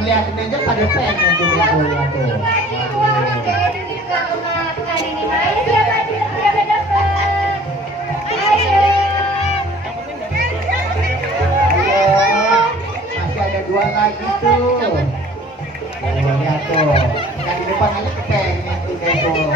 yang liatin aja pada pengen tuh lihat tuh. Masih ada dua lagi tuh. Lihat tuh, yang di depan aja kepengen tuh deh tuh.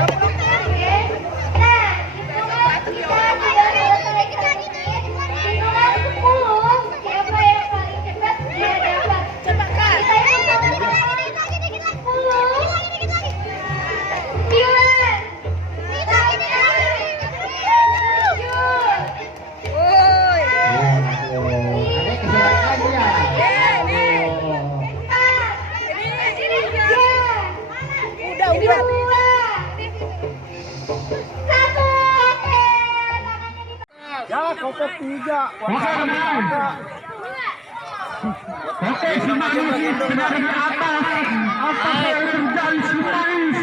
Ya, kotak 3. Oke, semuanya sudah di atas. Apa yang terjadi Suparis?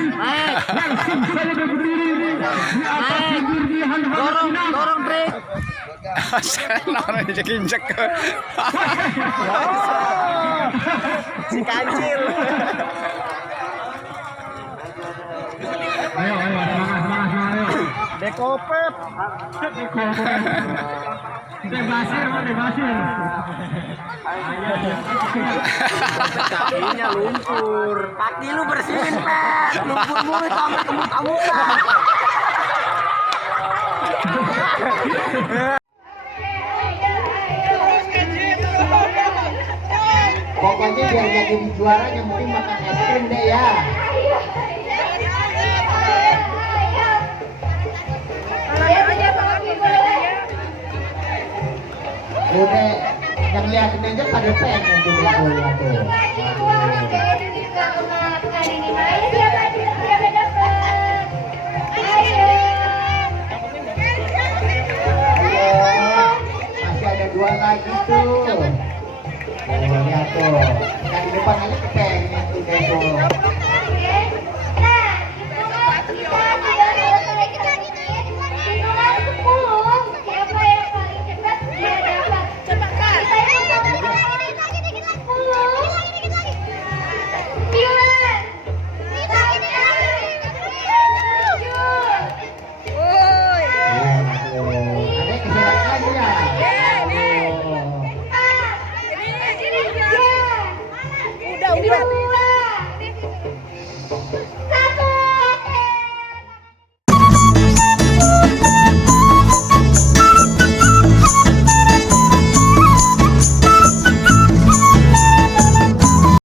Langsung saja berdiri di atas bibir Dorong break. Orang injek-injek ke Si kancil. Ayo, semangat, ayo. Dekopep. Debasir. Kakinya lumpur. Kaki lu bersihin, Pet. Lumpur mulu sampai ke muka-muka. Pokoknya biar jadi juara yang penting makan es krim deh ya. Udah yang liatin aja pada pengen tuh lihat tuh. Masih ada dua lagi tuh. Lihat tuh, yang di depan aja kepengen.